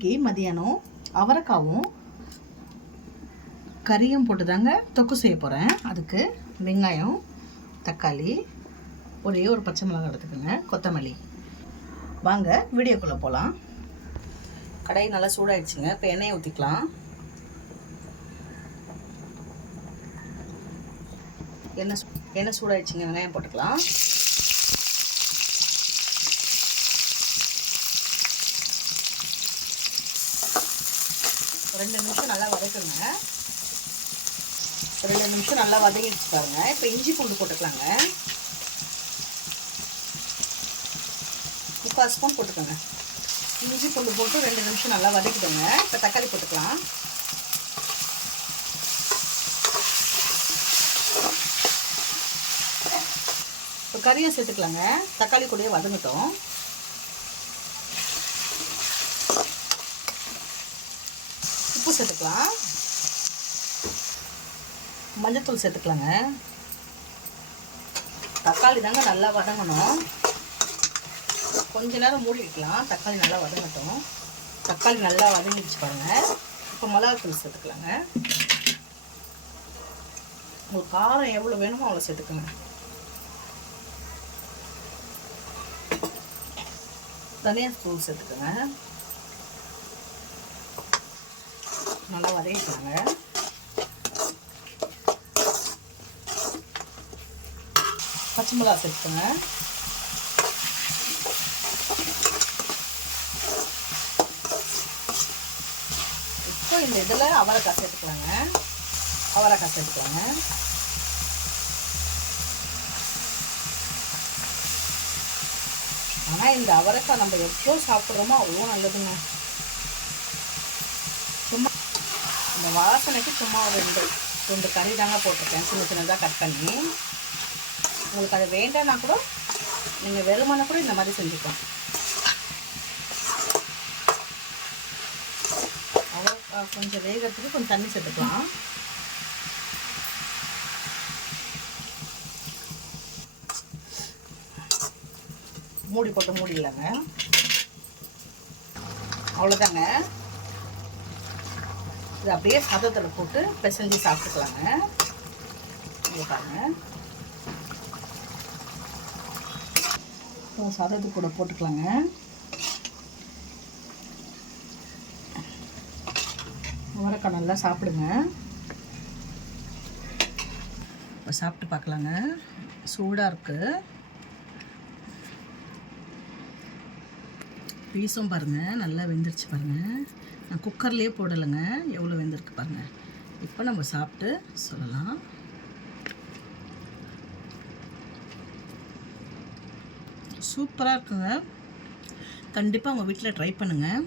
இன்றைக்கி மதியானம் அவரைக்காவும் கறியும் போட்டு தாங்க தொக்கு செய்ய போகிறேன். அதுக்கு வெங்காயம், தக்காளி, ஒரே ஒரு பச்சை மிளகாய் எடுத்துக்கோங்க, கொத்தமல்லி. வாங்க வீடியோக்குள்ளே போகலாம். கடாய் நல்லா சூடாயிடுச்சுங்க. இப்போ எண்ணெயை ஊற்றிக்கலாம். எண்ணெய் சூடாயிடுச்சுங்க. வெங்காயம் போட்டுக்கலாம். ரெண்டு நிமிஷம் நல்லா வதக்குங்க. 2 நிமிஷம் நல்லா வதங்கிடுச்சு பாருங்க. இப்போ இஞ்சி பூண்டு போட்டுக்கலாங்க. 3/4 ஸ்பூன் போட்டுக்கோங்க. இஞ்சி பூண்டு போட்டு 2 நிமிஷம் நல்லா வதக்கிடுங்க. இப்போ தக்காளி போட்டுக்கலாம். இப்போ கறியை சேர்த்துக்கலாங்க. தக்காளி கூடயே வதங்கட்டும். உப்பு சேர்த்துக்கலாம். மஞ்சத்தூள் சேர்த்துக்கலாங்க. தக்காளி தாங்க நல்லா வதங்கணும். கொஞ்ச நேரம் மூடி வைக்கலாம். தக்காளி நல்லா வதங்கட்டும். தக்காளி நல்லா வதங்கிடுச்சு பாருங்க. இப்போ மிளகாத்தூள் சேர்த்துக்கலாங்க. உங்களுக்கு காரம் எவ்வளோ வேணுமோ அவ்வளோ சேர்த்துக்கோங்க. தனியாத்தூள் சேர்த்துக்கோங்க. நல்லா வதக்கிக்கலாங்க. பச்சை மிளகா சேர்த்துக்கோங்க. இப்போ இந்த இதில் அவரைக்காய் சேர்த்துக்கலாங்க. அவரைக்காய் சேர்த்துக்கலாங்க. ஆனால் இந்த அவரைக்காய் நம்ம எவ்வளோ சாப்பிட்றோமோ அவ்வளோ நல்லதுங்க. சும்மா இந்த வாசனைக்கு சும்மா ஒரு ரெண்டு கறி தாங்க போட்டிருக்கேன், சின்ன சின்னதாக கட் பண்ணி. உங்களுக்கு அது வேண்டாம்னா கூட நீங்கள் வெறுமனை கூட இந்த மாதிரி செஞ்சுக்கலாம். கொஞ்சம் வேகிறதுக்கு கொஞ்சம் தண்ணி சேர்த்துக்கலாம். மூடி போட்டு மூடிடலாங்க. அவ்வளோதாங்க. இது அப்படியே சாதத்தில் போட்டு பிசைஞ்சு சாப்பிட்டுக்கலாங்க. இங்கே பாருங்க. சாதத்துக்கு கூட போட்டுக்கலாங்க. அவரைக்காய் நல்லா சாப்பிடுங்க. இப்போ சாப்பிட்டு பார்க்கலாங்க. சூடாக இருக்குது. பீஸும் பாருங்கள் நல்லா வெந்துருச்சு பாருங்கள். நான் குக்கர்லேயே போடலைங்க. எவ்வளோ வெந்திருக்கு பாருங்கள். இப்போ நம்ம சாப்பிட்டு சொல்லலாம். சூப்பராக இருக்குங்க. கண்டிப்பாக உங்கள் வீட்டில் ட்ரை பண்ணுங்கள்.